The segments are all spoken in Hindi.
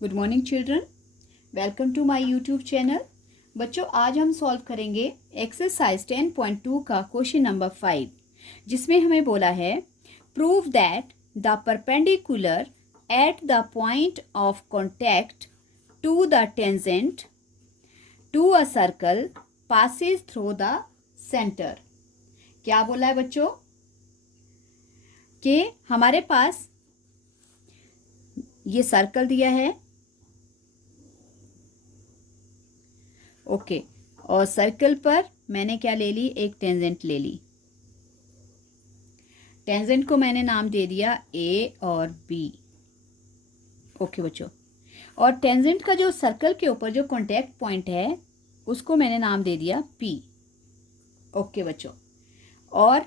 Good morning children, welcome to my YouTube channel. बच्चों, आज हम सॉल्व करेंगे एक्सरसाइज 10.2 का क्वेश्चन नंबर 5, जिसमें हमें बोला है prove that the perpendicular at the point of contact to the tangent to a circle passes through the centre. क्या बोला है बच्चों कि हमारे पास ये सर्कल दिया है, ओके, और सर्कल पर मैंने क्या ले ली, एक टेंजेंट ले ली। टेंजेंट को मैंने नाम दे दिया ए और बी। ओके बच्चों, और टेंजेंट का जो सर्कल के ऊपर जो कॉन्टैक्ट पॉइंट है उसको मैंने नाम दे दिया पी। ओके बच्चों, और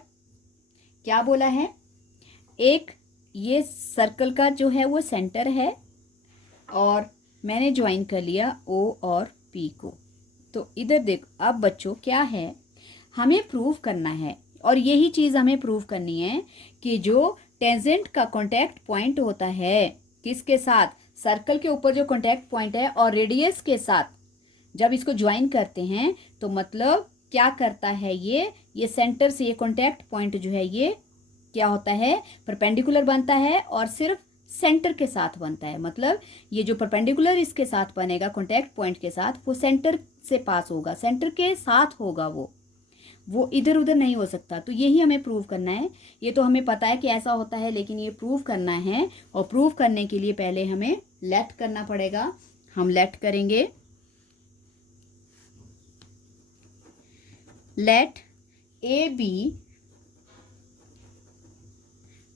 क्या बोला है, एक ये सर्कल का जो है वो सेंटर है और मैंने ज्वाइन कर लिया ओ और पी को। तो इधर देखो, अब बच्चों क्या है, हमें प्रूव करना है, और यही चीज़ हमें प्रूव करनी है कि जो टेंजेंट का कॉन्टैक्ट पॉइंट होता है किसके साथ, सर्कल के ऊपर जो कॉन्टैक्ट पॉइंट है और रेडियस के साथ जब इसको ज्वाइन करते हैं तो मतलब क्या करता है, ये सेंटर से ये कॉन्टैक्ट पॉइंट जो है ये क्या होता है, परपेंडिकुलर बनता है और सिर्फ सेंटर के साथ बनता है। मतलब ये जो परपेंडिकुलर इसके साथ बनेगा कॉन्टैक्ट पॉइंट के साथ, वो सेंटर से पास होगा, सेंटर के साथ होगा, वो इधर उधर नहीं हो सकता। तो यही हमें प्रूव करना है। ये तो हमें पता है कि ऐसा होता है, लेकिन ये प्रूव करना है, और प्रूव करने के लिए पहले हमें लेट करना पड़ेगा। हम लेट करेंगे, let A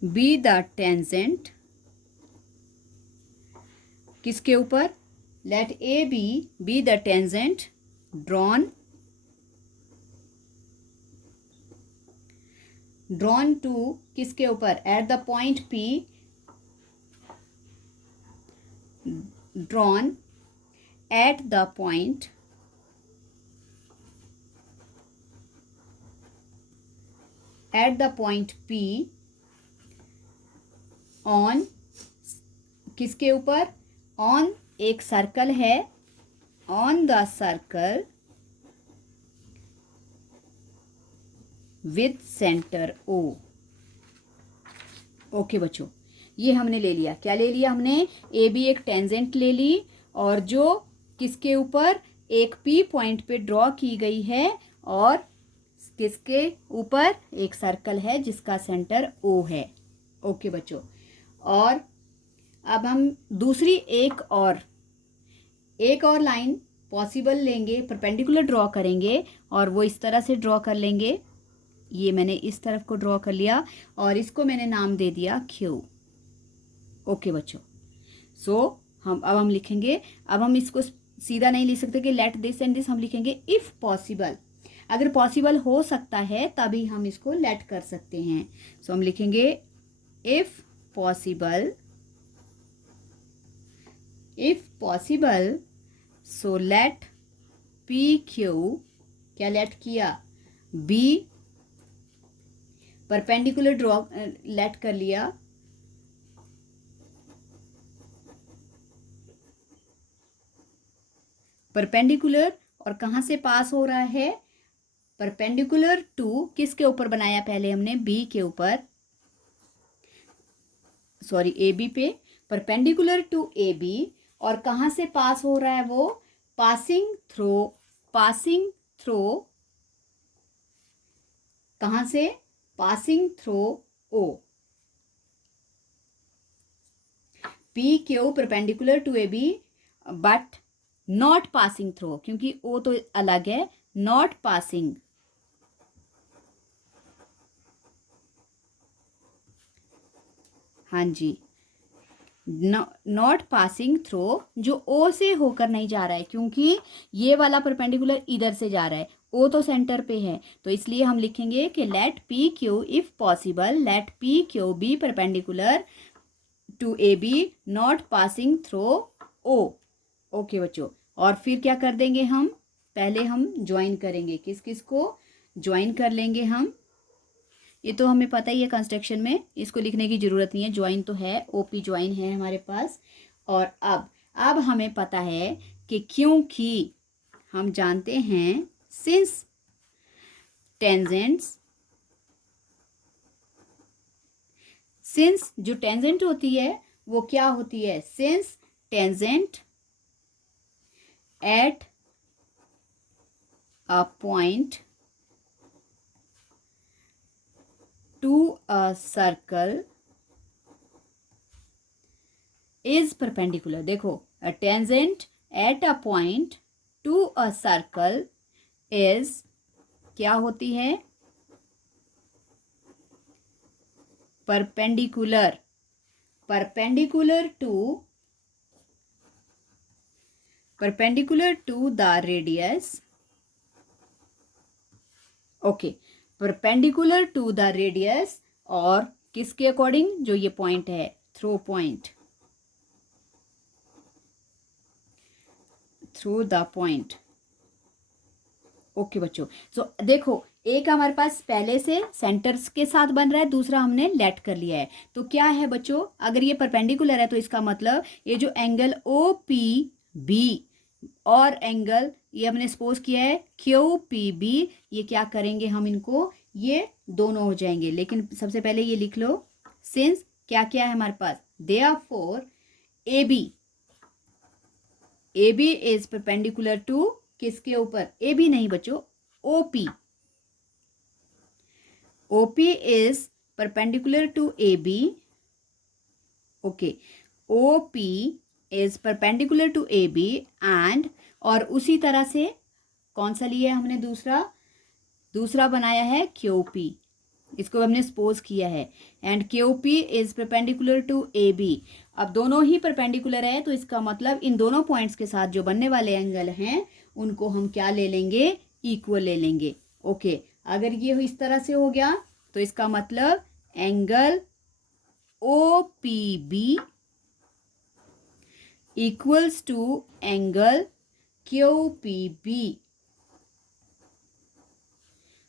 B the tangent किसके ऊपर, let A B the tangent drawn to किसके ऊपर, at the point P, drawn at the point P on किसके ऊपर, ऑन एक सर्कल है, on the circle with centre O. Okay बच्चों, ये हमने ले लिया। क्या ले लिया हमने, ए बी एक टेंजेंट ले ली, और जो किसके ऊपर, एक पी पॉइंट पे ड्रॉ की गई है, और किसके ऊपर, एक सर्कल है जिसका सेंटर ओ है। ओके बच्चों, और अब हम दूसरी एक और लाइन पॉसिबल लेंगे, परपेंडिकुलर ड्रॉ करेंगे, और वो इस तरह से ड्रॉ कर लेंगे। ये मैंने इस तरफ को ड्रॉ कर लिया और इसको मैंने नाम दे दिया क्यू। ओके बच्चों, सो हम लिखेंगे, अब हम इसको सीधा नहीं लिख सकते कि लेट दिस एंड दिस, हम लिखेंगे इफ पॉसिबल। अगर पॉसिबल हो सकता है तभी हम इसको लेट कर सकते हैं। सो हम लिखेंगे if possible, so let P Q, क्या लेट किया, बी परपेंडिकुलर ड्रॉ लेट कर लिया, परपेंडिकुलर, और कहाँ से पास हो रहा है, परपेंडिकुलर टू किसके ऊपर बनाया पहले हमने, बी के ऊपर, सॉरी ए बी पे, परपेंडिकुलर टू ए बी, और कहाँ से पास हो रहा है वो, पासिंग थ्रो कहाँ से, passing through O. P Q perpendicular to A B but not passing through, क्योंकि ओ तो अलग है, नॉट पासिंग, हाँ जी, नॉट पासिंग थ्रो, जो ओ से होकर नहीं जा रहा है, क्योंकि ये वाला परपेंडिकुलर इधर से जा रहा है, ओ तो सेंटर पे है। तो इसलिए हम लिखेंगे कि let P Q if possible, let P Q be perpendicular to A B not passing through O. Okay बच्चों, और फिर क्या कर देंगे, हम पहले हम ज्वाइन करेंगे, किस किस को ज्वाइन कर लेंगे हम, ये तो हमें पता ही है, कंस्ट्रक्शन में इसको लिखने की ज़रूरत नहीं है, ज्वाइन तो है, ओपी ज्वाइन है हमारे पास। और अब हमें पता है कि क्योंकि हम जानते हैं सिंस टेंजेंट्स, सिंस जो टेंजेंट होती है वो क्या होती है, since tangent at a point to a circle is perpendicular. देखो, a tangent at a point to a circle is क्या होती है, perpendicular, perpendicular to the radius, okay, perpendicular to the radius, और किसके अकॉर्डिंग, जो ये पॉइंट है through point, through the point. Okay बच्चों, सो देखो, एक हमारे पास पहले से सेंटर्स के साथ बन रहा है, दूसरा हमने लेट कर लिया है। तो क्या है बच्चों, अगर ये परपेंडिकुलर है तो इसका मतलब ये जो एंगल ओ पी बी और एंगल ये हमने सपोज किया है क्यू पी बी, ये क्या करेंगे हम इनको, ये दोनों हो जाएंगे। लेकिन सबसे पहले ये लिख लो, सिंस क्या क्या है हमारे पास, therefore A B is perpendicular to किसके ऊपर, ए बी नहीं बच्चों, OP, OP is perpendicular to A B, okay, OP is perpendicular to A B and, और उसी तरह से कौन सा लिया है हमने, दूसरा बनाया है क्यू पी, इसको हमने सपोज किया है, and Q P is perpendicular to A B. अब दोनों ही परपेंडिकुलर है तो इसका मतलब इन दोनों पॉइंट्स के साथ जो बनने वाले एंगल हैं उनको हम क्या ले लेंगे, इक्वल ले लेंगे। ओके, अगर ये इस तरह से हो गया तो इसका मतलब angle O P B equals to angle Q P B.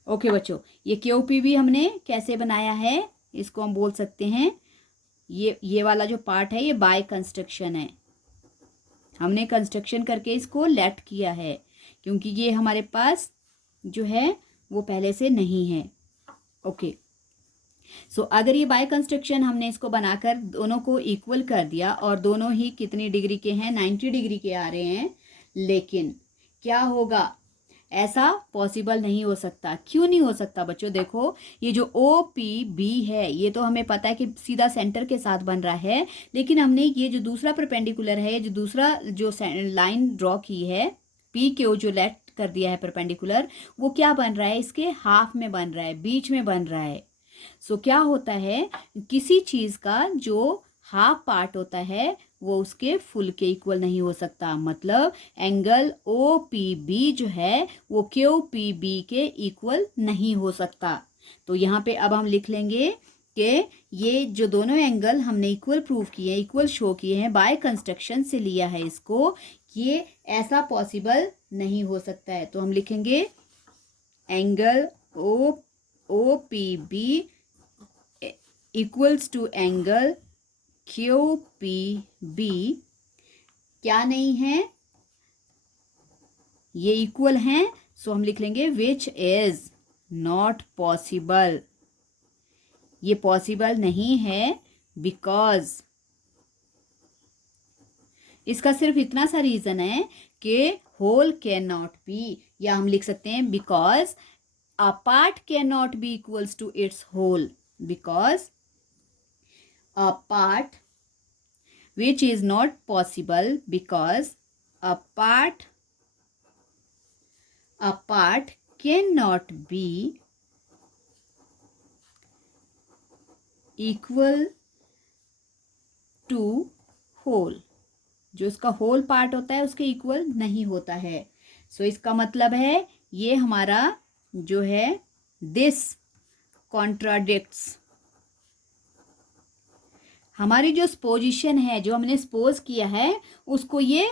Okay बच्चों, ये क्यू पी बी हमने कैसे बनाया है, इसको हम बोल सकते हैं, ये वाला जो पार्ट है ये बाय कंस्ट्रक्शन है, हमने कंस्ट्रक्शन करके इसको लेट किया है, क्योंकि ये हमारे पास जो है वो पहले से नहीं है। ओके, सो अगर ये बाय कंस्ट्रक्शन हमने इसको बनाकर दोनों को इक्वल कर दिया और दोनों ही कितनी डिग्री के हैं, 90 डिग्री के आ रहे हैं, लेकिन क्या होगा, ऐसा पॉसिबल नहीं हो सकता। क्यों नहीं हो सकता बच्चों, देखो ये जो ओ पी बी है ये तो हमें पता है कि सीधा सेंटर के साथ बन रहा है, लेकिन हमने ये जो दूसरा परपेंडिकुलर है, जो दूसरा जो लाइन ड्रॉ की है पी क्यू जो लेट कर दिया है परपेंडिकुलर, वो क्या बन रहा है, इसके हाफ में बन रहा है, बीच में बन रहा है। सो क्या होता है, किसी चीज का जो हाफ पार्ट होता है वो उसके फुल के इक्वल नहीं हो सकता, मतलब एंगल ओ पी बी जो है वो क्यू पी बी के इक्वल नहीं हो सकता। तो यहाँ पे अब हम लिख लेंगे कि ये जो दोनों एंगल हमने इक्वल प्रूव किए हैं, इक्वल शो किए हैं, बाय कंस्ट्रक्शन से लिया है इसको, ये ऐसा पॉसिबल नहीं हो सकता है। तो हम लिखेंगे angle O P B equals to angle Q P B, क्या नहीं है, ये इक्वल हैं, सो हम लिख लेंगे विच इज नॉट पॉसिबल, ये पॉसिबल नहीं है, बिकॉज, इसका सिर्फ इतना सा रीजन है कि होल कैन नॉट बी, या हम लिख सकते हैं because a part can not be equals to its whole, because a part which is not possible because a part cannot be equal to whole, जो इसका होल पार्ट होता है उसके इक्वल नहीं होता है। सो इसका मतलब है ये हमारा जो है दिस कॉन्ट्राडिक्ट्स, हमारी जो पोजीशन है जो हमने सपोज किया है उसको ये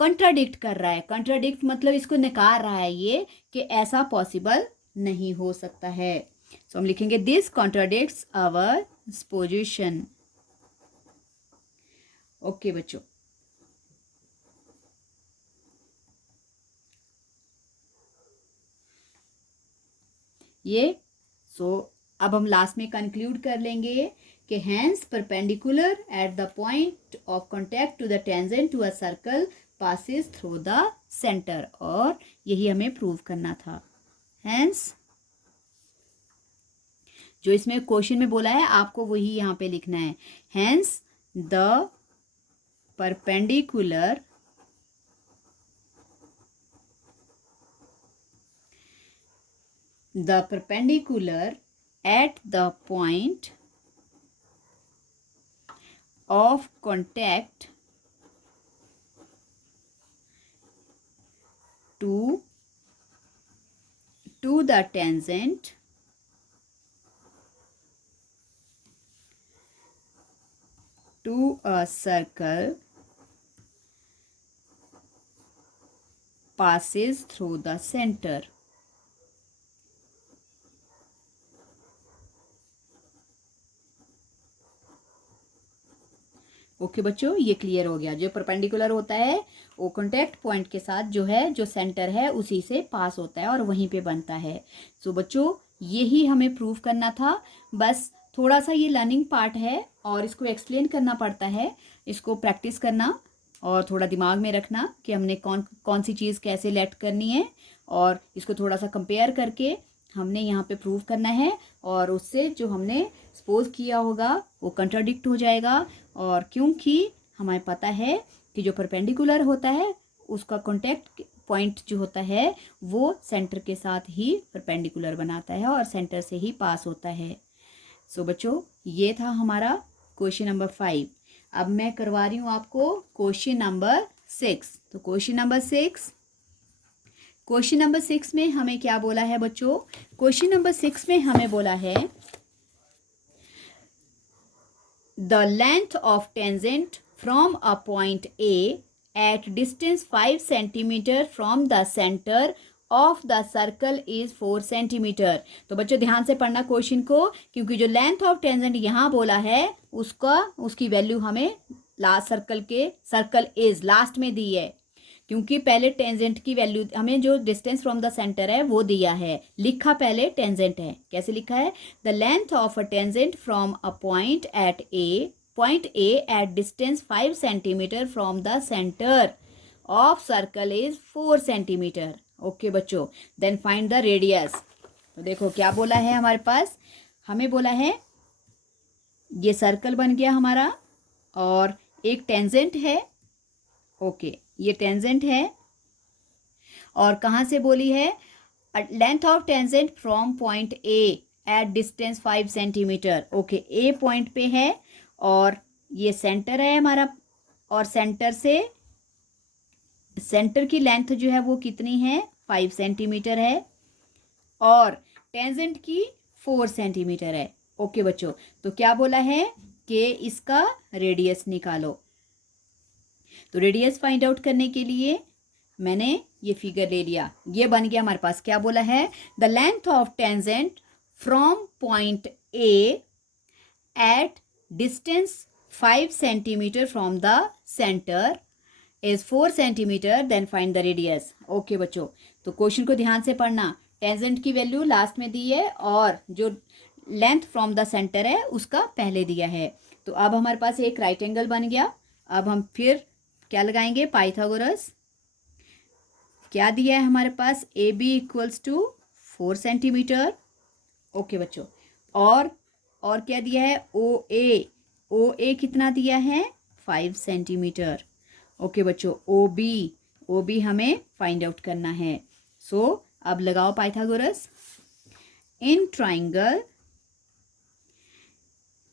कंट्राडिक्ट कर रहा है। कंट्राडिक्ट मतलब इसको नकार रहा है ये कि ऐसा पॉसिबल नहीं हो सकता है। सो हम लिखेंगे this contradicts our position. Okay बच्चों, ये अब हम लास्ट में कंक्लूड कर लेंगे कि hence perpendicular at the point of contact to the tangent to a circle passes through the centre, और यही हमें प्रूव करना था। हैंस जो इसमें क्वेश्चन में बोला है आपको वही यहाँ पे लिखना है। Hence the perpendicular at the point of contact to the tangent to a circle passes through the center। Okay बच्चों, ये क्लियर हो गया। जो परपेंडिकुलर होता है वो कॉन्टैक्ट पॉइंट के साथ जो है, जो सेंटर है उसी से पास होता है और वहीं पे बनता है। सो बच्चों, यही हमें प्रूव करना था। बस थोड़ा सा ये लर्निंग पार्ट है और इसको एक्सप्लेन करना पड़ता है, इसको प्रैक्टिस करना और थोड़ा दिमाग में रखना कि हमने कौन सी चीज़ कैसे लेट करनी है, और इसको थोड़ा सा कंपेयर करके हमने यहाँ पे प्रूव करना है, और उससे जो हमने सपोज किया होगा वो कंट्राडिक्ट हो जाएगा। और क्योंकि हमें पता है कि जो परपेंडिकुलर होता है उसका कॉन्टैक्ट पॉइंट जो होता है वो सेंटर के साथ ही परपेंडिकुलर बनाता है और सेंटर से ही पास होता है। सो बच्चों, ये था हमारा क्वेश्चन नंबर 5। अब मैं करवा रही हूँ आपको क्वेश्चन नंबर 6। तो क्वेश्चन नंबर 6 में हमें क्या बोला है बच्चों? क्वेश्चन नंबर 6 में हमें बोला है the length of tangent from a point A at distance 5 centimetre from the centre of the circle is 4 centimetre. तो बच्चों ध्यान से पढ़ना क्वेश्चन को, क्योंकि जो लेंथ ऑफ टेंजेंट यहाँ बोला है उसकी वैल्यू हमें सर्कल इज लास्ट में दी है, क्योंकि पहले टेंजेंट की वैल्यू हमें जो डिस्टेंस फ्रॉम द सेंटर है वो दिया है, लिखा पहले टेंजेंट है। कैसे लिखा है? The length of a tangent from a point A at distance 5 centimetre from the centre of circle is 4 centimetre. Okay बच्चों, देन फाइंड द रेडियस। तो देखो क्या बोला है हमारे पास, हमें बोला है ये सर्कल बन गया हमारा और एक टेंजेंट है। ओके, ये टेंजेंट है और कहाँ से बोली है? Length of tangent from point A at distance 5 centimetre. Okay, A point पे है और ये सेंटर है हमारा, और सेंटर की लेंथ जो है वो कितनी है? 5 सेंटीमीटर है, और टेंजेंट की 4 सेंटीमीटर है। ओके बच्चों, तो क्या बोला है कि इसका रेडियस निकालो। तो रेडियस फाइंड आउट करने के लिए मैंने ये फिगर ले लिया, ये बन गया हमारे पास। क्या बोला है? The length of tangent from point A at distance 5 centimetre from the centre is 4 centimetre, then find the radius. Okay बच्चों, तो क्वेश्चन को ध्यान से पढ़ना। टेंजेंट की वैल्यू लास्ट में दी है और जो लेंथ फ्रॉम द सेंटर है उसका पहले दिया है। तो अब हमारे पास एक राइट एंगल बन गया। अब हम फिर क्या लगाएंगे? पाइथागोरस। क्या दिया है हमारे पास? A B equals to 4 centimetre. Okay बच्चों, और क्या दिया है? ओ ए कितना दिया है? 5 सेंटीमीटर। ओके बच्चों, ओ बी हमें फाइंड आउट करना है। सो अब लगाओ Pythagoras. In triangle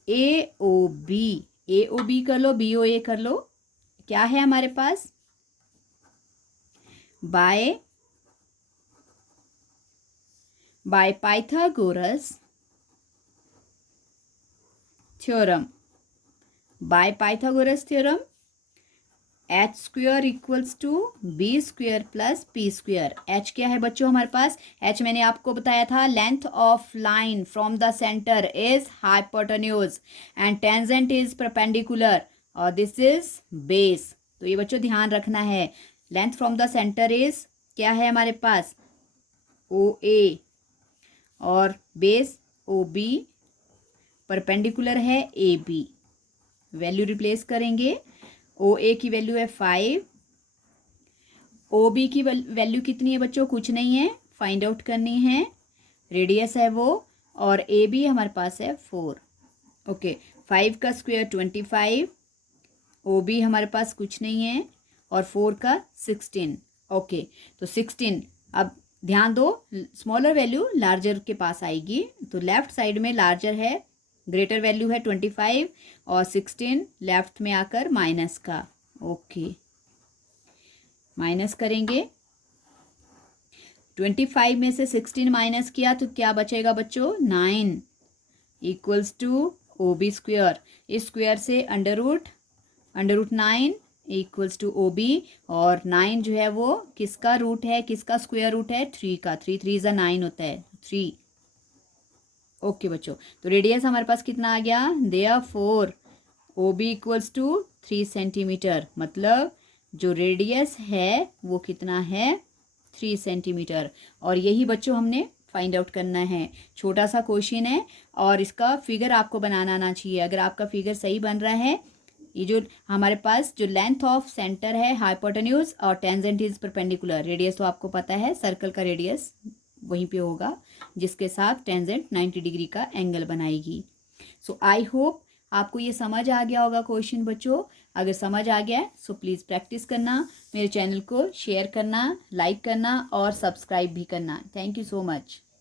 A O B कर लो, बी ओ ए कर लो। क्या है हमारे पास? By Pythagoras theorem, H square equals to B square plus P square. H क्या है बच्चों हमारे पास? एच मैंने आपको बताया था, length of line from the centre is hypotenuse and tangent is perpendicular और दिस इज बेस। तो ये बच्चों ध्यान रखना है। Length from the centre is क्या है हमारे पास? ओ ए, और बेस ओ बी परपेंडिकुलर है ए बी। वैल्यू रिप्लेस करेंगे। ओ ए की वैल्यू है 5, ओ बी की वैल्यू कितनी है बच्चों? कुछ नहीं है, फाइंड आउट करनी है। रेडियस है वो, और ए बी हमारे पास है 4। ओके, 5 का स्क्वायर 25, ओ बी हमारे पास कुछ नहीं है, और 4 का 16। ओके, तो 16। अब ध्यान दो, स्मॉलर वैल्यू लार्जर के पास आएगी, तो लेफ्ट साइड में लार्जर है, ग्रेटर वैल्यू है 25, और 16 लेफ्ट में आकर माइनस का। ओके, माइनस करेंगे। 25 में से 16 माइनस किया तो क्या बचेगा बच्चों? 9 equals to O B square. इस स्क्वेयर से under root 9 equals to O B, और 9 जो है वो किसका रूट है, किसका स्क्वायर रूट है? 3 का। 3 3 ज़ा 9 होता है, 3। ओके बच्चों, तो रेडियस हमारे पास कितना आ गया? Therefore O B equals to 3 centimetre. मतलब जो रेडियस है वो कितना है? 3 सेंटीमीटर। और यही बच्चों हमने फाइंड आउट करना है। छोटा सा क्वेश्चन है, और इसका फिगर आपको बनाना आना चाहिए। अगर आपका फिगर सही बन रहा है, ये जो हमारे पास जो लेंथ ऑफ सेंटर है हाइपोटेन्यूज, और टेंजेंट इज परपेंडिकुलर। रेडियस तो आपको पता है, सर्कल का रेडियस वहीं पे होगा जिसके साथ टेंजेंट 90 डिग्री का एंगल बनाएगी। सो आई होप आपको ये समझ आ गया होगा क्वेश्चन बच्चों। अगर समझ आ गया है सो प्लीज़ प्रैक्टिस करना, मेरे चैनल को शेयर करना, लाइक करना और सब्सक्राइब भी करना। Thank you so much.